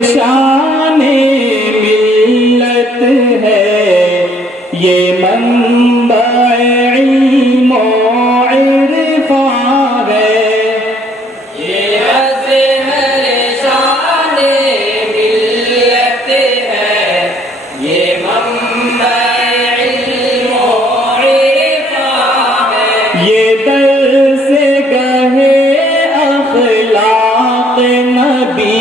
شان ملت ہے یہ منبع علم و عرفان ہے، یہ ازہر شان ملت ہے، یہ منبع علم و عرفان ہے، یہ درس گاہ اخلاق نبی،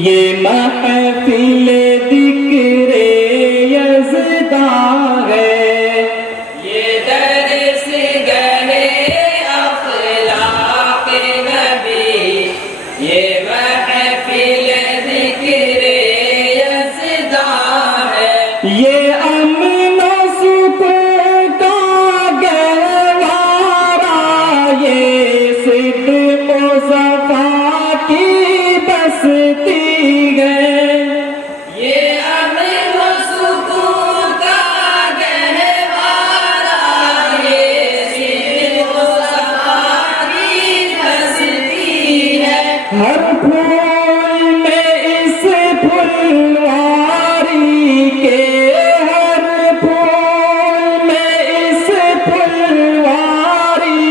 یہ محفل ذکر یزدان ہے، یہ درس گاہ اخلاق نبی، یہ محفل ذکر یزدان ہے، یہ امن و سکون کا گہوارہ، یہ صدق و صفا کی بستی ہے، یہ امن و سکون کا گہوارہ، یہ صدق و صفا کی بستی ہے، ہر پھول میں اس پھلواری کے، ہر پھول میں اس پھلواری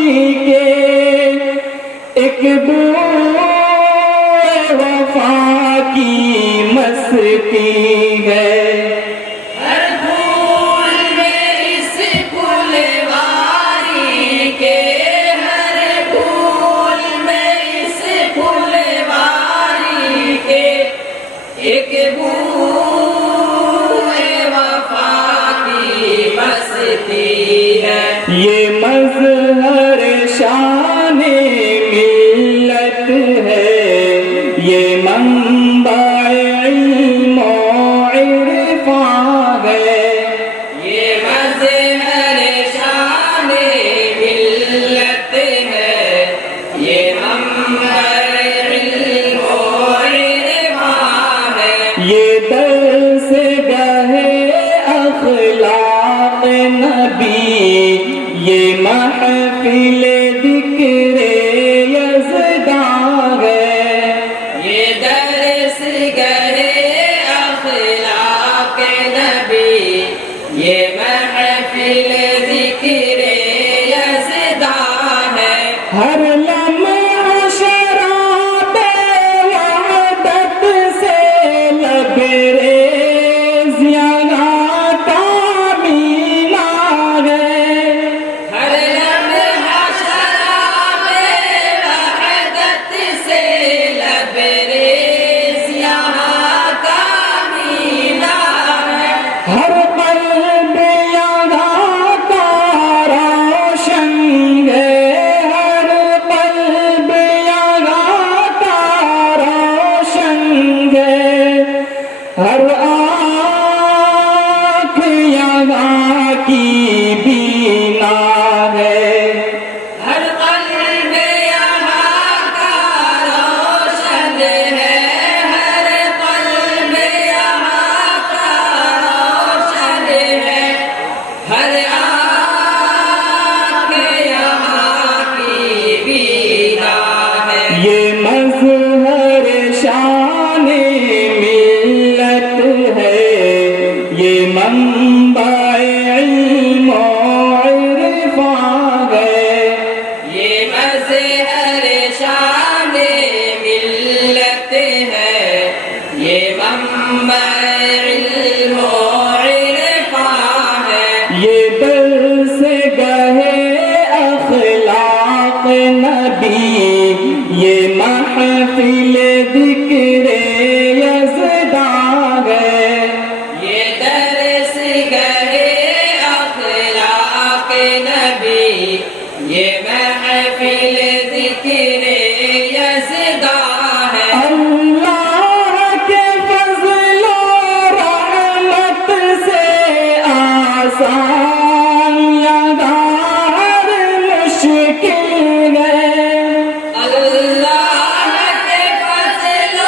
کے ایک بوئے وفا کی مستی ہے، ہر پھول میں اس پھلواری کے، ہر پھول میں اس پھلواری کے ایک بوئے وفا کی بستی ہے، یہ مظہر شان ملت ہے، یہ منبع علم و عرفان ہے، یہ مظہر شان ملت ہے، یہ منبع علم و عرفان ہے، یہ درس گاہ اخلاق نبی، یہ محفل ذکر یزدان ہے، یہ درس گاہ اخلاق نبی، یہ محفل ذکر یزدان ہے، ہر لمحہ شراب وحدت سے لبریز یہاں کا مینار ہے، ہر لمحہ شراب وحدت سے لبریز یہاں کا مینار ہے، ہر قلب یہاں کا روشن ہے، ہر قلب یہاں کا روشن ہے، ہر آنکھ یہاں کی بینا ہے، ہر قلب یہاں کا روشن ہے، ہر قلب یہاں کا روشن ہے، ہر آنکھ یہاں کی بینا ہے، یہ مظہر شان ملت ہے، یہ منبع علم و عرفان ہے، یہ مظہر شان ملت ہے، یہ منبع علم و عرفان ہے، یہ درس گاہ اخلاق نبی، یہ محفل ذکر یزدان ہے، یہ درس گاہ اخلاق نبی، یہ محفل ذکر یزدان ہے، اللہ کے فضل و رحمت سے آسان یہاں ہر مشکل ہے، اللہ کے فضل و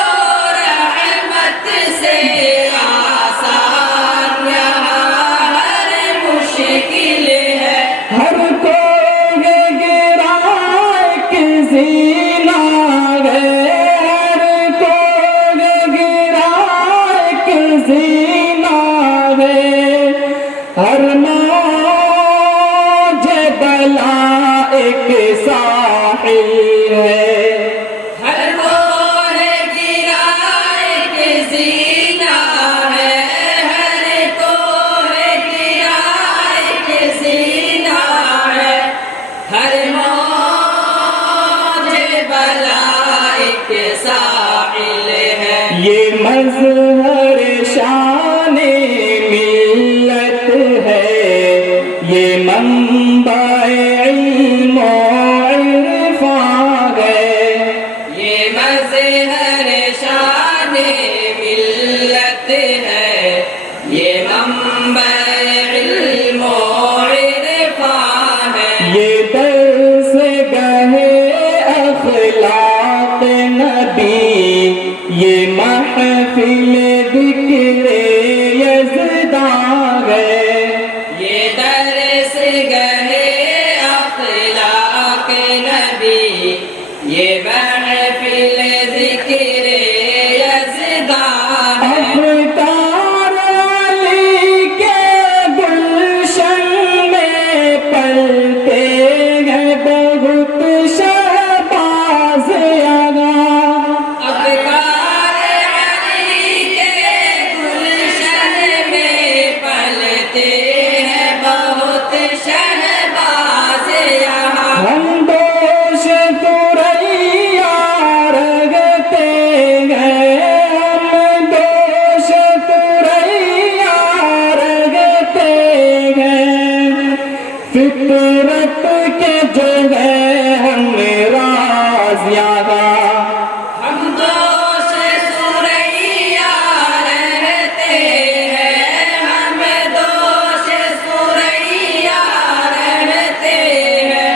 یہ مظہر شان ملت ہے، یہ منبع علم و عرفان ہے، یہ مظہر شان ملت ہے، یہ منبع علم و عرفان ہے، یہ درس گہے اخلاق نبی، یہ محفل ذکر یزدان ہے، یہ درس گہے اخلاق نبی، یہ محفل ذکر یزدان ہے، افطار علی کے گلشن میں پلتے ہیں بہت شہباز آغا، افکار علی کے گلشن میں پلتے ہیں بہت شہباز یہاں، ہم دوش تریا رگتے ہیں، ہم دوش تریا رگتے ہیں، فطرت کے جو ہے ہم راز یہاں، ہم دوش سوریا رہتے ہیں، ہم دوش سوریا رہتے ہیں،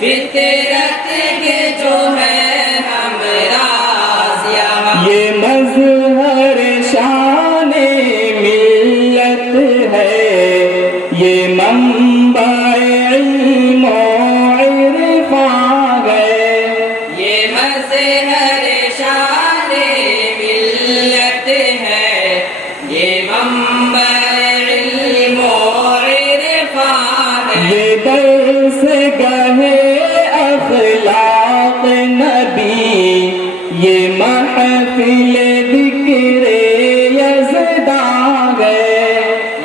فطرت کے جو ہے ہم راز یہاں، یہ مظہر شان ملت ہے، یہ منبع علم و عرفان ہے، یہ مظہر شان ملت ہے، یہ منبع علم و عرفان ہے، یہ درس گہے اخلاق نبی، یہ محفل ذکر یزدان ہے،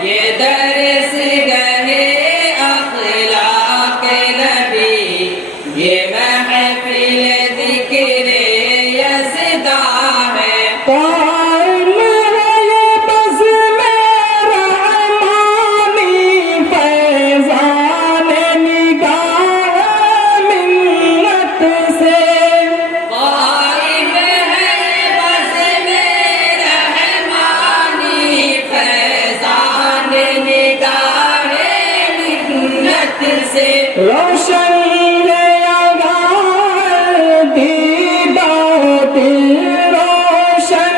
یہ درس گہے اخلاق نبی، یہ محفل ذکر یزدان ہے، قائم ہے یہ بزم رحمانی، فیضان نگاہ منت سے، قائم ہے بزم رحمانی، فیضان نگاہ منت سے، روشن دیدہ دل، روشن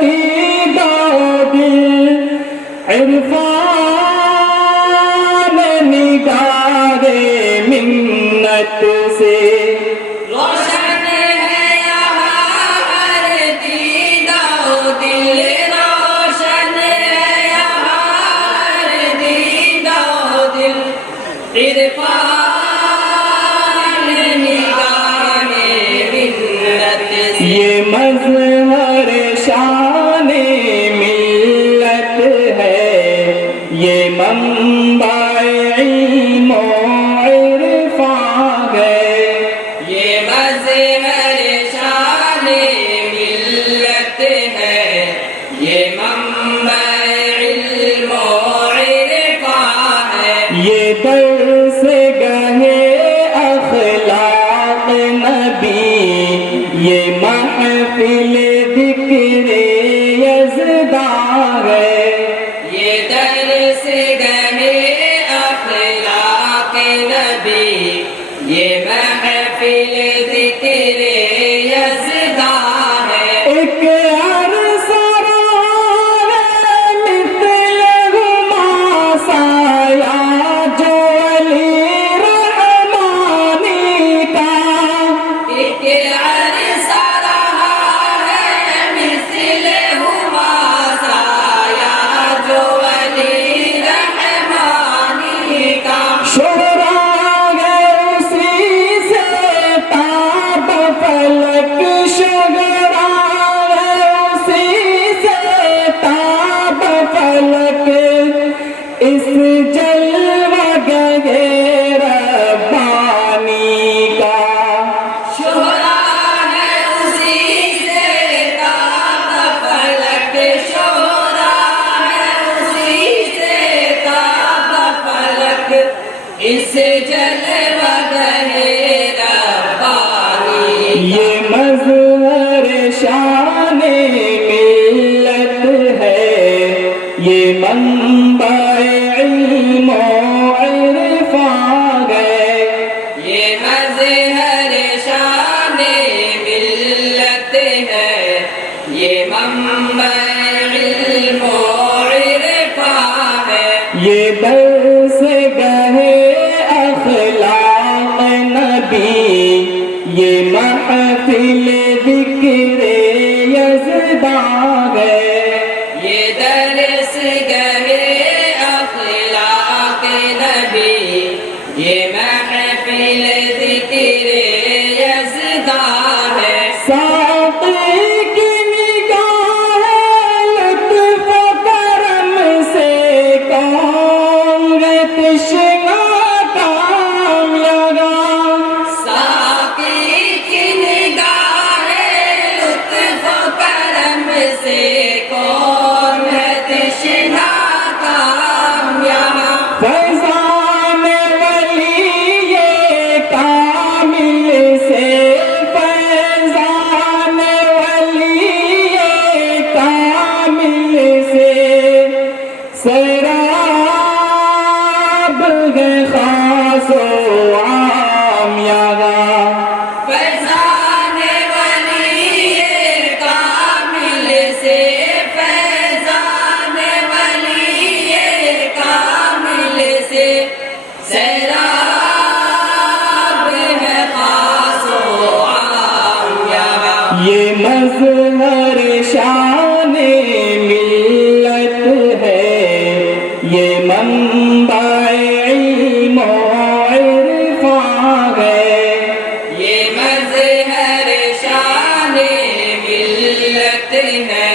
دیدہ دل، عرفان نگاہ منت سے، روشن ہے یہاں ہر دیدہ دل، روشن ہے یہاں ہر دیدہ دل، عرفان نگاہ منت سے، یہ مظہر شان ملت ہے، یہ منبع علم و عرفان ہے، یہ مظہر شان ملت ہے، یہ منبع علم و عرفان ہے، یہ درس گہے اخلاق نبی، یہ محفل ذکر یزدان ہے، یہ درس گہے اخلاق نبی، یہ محفل ذکر یزدان ہے، ایک عرصہ مثل گماسایا جو علی رحمانی کا، ایک عرصہ رہا ہے مثل ملت ہے، یہ منبع علم و عرفان ہے، یہ مظہر شان ملت ہے، یہ منبع علم و عرفان ہے، یہ درس گہے اخلاق نبی، یہ محفل ذکر یزدان ہے، یہ درس گہے اخلاق نبی، یہ محفل ذکر یزدان ہے، ساقی کی نگاہ لطف و کرم سے کون ہے تشنا کامیاب، ساقی کی نگاہ لطف و کرم سے کون ہے تشنا کامیاب، فیضان ولی یہ کامل سے، فیضان ولی یہ کامل سے، سیراب ہے خاص و عام یہاں، فیضان ولی کامل سے، فیضان ولی کامل سے، سیراب ہے خاص و عام یہاں، یہ مظہر شان ملت ہے، یہ منبع علم و عرفان ہے، یہ مظہر شان ملت ہے،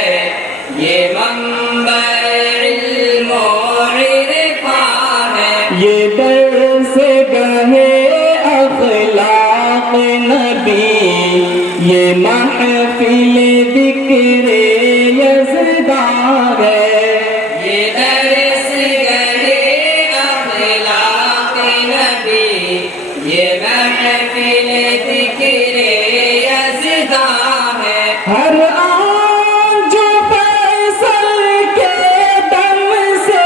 یہ منبع علم و عرفان ہے، یہ درس گہے اخلاق نبی، یہ محفل ذکر یزدان ہے، یہ درس گہے اخلاق نبی، یہ محفل ذکر یزدان ہے، ہر آن جو فیصل کے دم سے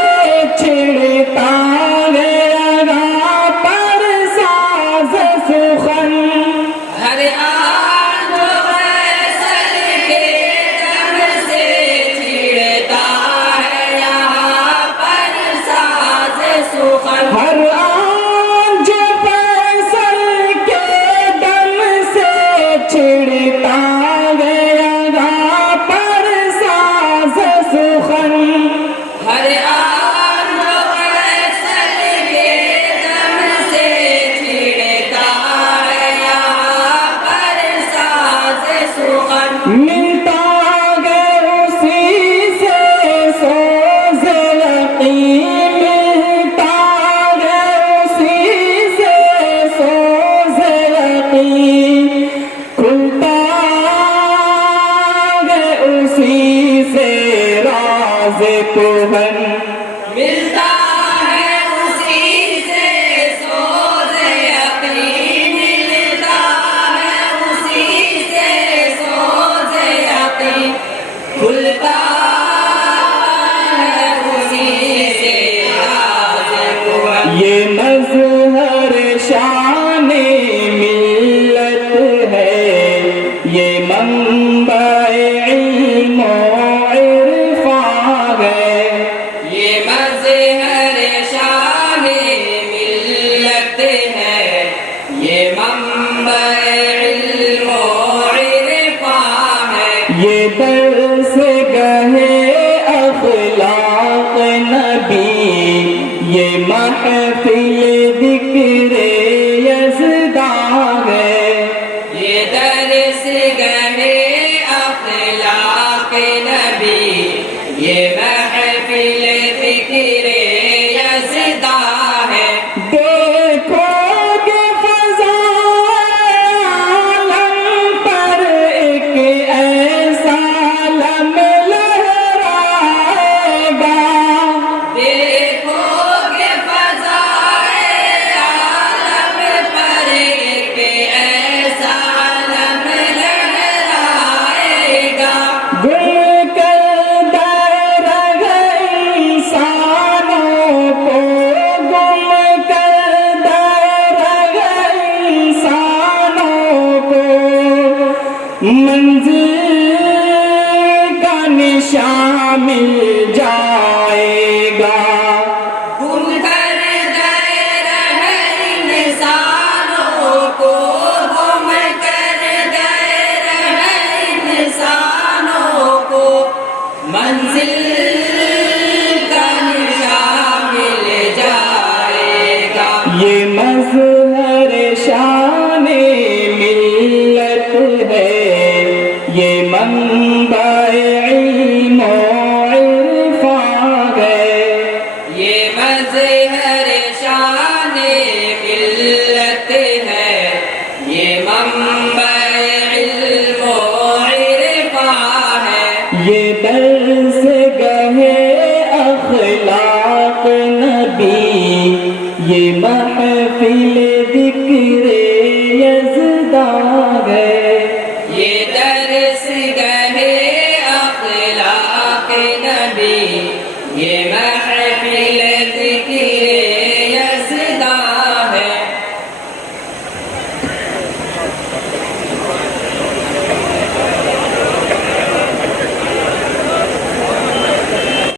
چھڑتا ہے اگاں پر ساز سخن، ہر آن جو فیصل کے دم سے چھڑتا ہے یہاں پر ساز سخن، ہر آن جو فیصل کے دم سے چھڑتا ہے اگاں پر ساز سخن، ہر آن جو فیصل کے دم سے چھڑتا ہے یہاں پر ساز سخن، ملتا ہے اسی سے سوز یقین، ملتا ہے اسی سے سوز یقین، کھلتا ہے اسی سے راز کہن، ملتا ہے اسی سے سوز یقین، ملتا ہے اسی سے سوز یقین، کھلتا ہے اسی سے راز کہن، یہ مظہر شان ملت ہے، یہ منبع علم و عرفان ہے، یہ مظہر شان ملت ہے، یہ منبع علم و عرفان ہے، یہ درس گہے اخلاق نبی، یہ محفل ذکر یزدان ہے، یہ درس گہے اخلاق نبی، یہ محفل ذکر یزدان ہے، دیکھو گے فضائے عالم پر ایک ایسا لم لہرائے گا، دیکھو گے فضائے عالم پر ایک ایسا علم لہرائے گا، شامل جائے گا گم کر گئے رہے انسانوں کو، گم کر گئے رہے انسانوں کو، منزل کا نشان مل جائے گا۔ یہ مظہر شان ملت ہے، یہ منبع علم و عرفان ہے، یہ مظہر شان ملت ہے، یہ منبع علم و عرفان ہے۔ یہ درس گہے اخلاق نبی، یہ محفل ذکر یزدان ہے، یہ درس گہے اخلاق نبی، یہ